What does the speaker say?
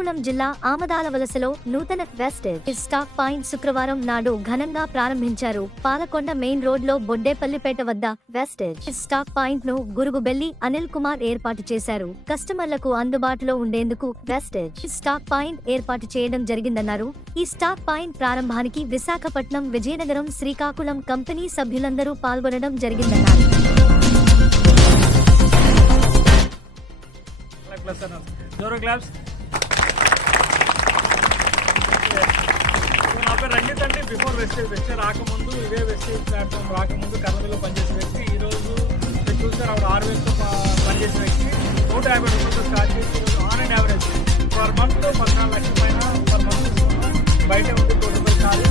శ్రీకాకుళం జిల్లా ఆమదాలవలసలో నూతన wastage stock point శుక్రవారం నాడు ఘనంగా ప్రారంభించారు. పాలకొండ మెయిన్ రోడ్ లో బొడ్డేపల్లిపేట వద్ద వెస్టేజ్ స్టాక్ పాయింట్ ను గురుగుబెల్లి అనిల్ కుమార్ ఏర్పాటు చేశారు. కస్టమర్లకు అందుబాటులో ఉండేందుకు వెస్టేజ్ స్టాక్ పాయింట్ ఏర్పాటు చేయడం జరిగిందన్నారు. ఈ స్టాక్ పాయింట్ ప్రారంభానికి విశాఖపట్నం, విజయనగరం, శ్రీకాకుళం కంపెనీ సభ్యులందరూ పాల్గొనడం జరిగిందన్నారు. నా పేరు రంజిత్ అండి. బిఫోర్ వెస్టేజ్ రాకముందు, ఇదే వెస్టేజ్ ప్లాట్ఫామ్ రాకముందు కర్నూలులో పనిచేసే వ్యక్తి. ఈరోజు మీరు చూస్తారు ఆవిడ 6 వేలతో పనిచేసే వ్యక్తి. 150 రూపాయలతో స్టార్ట్ చేసి ఈరోజు on and average per month 14 లక్షల పైన పర్ మంత్ బయట ఉండి 1 రూపాయలు కాదు.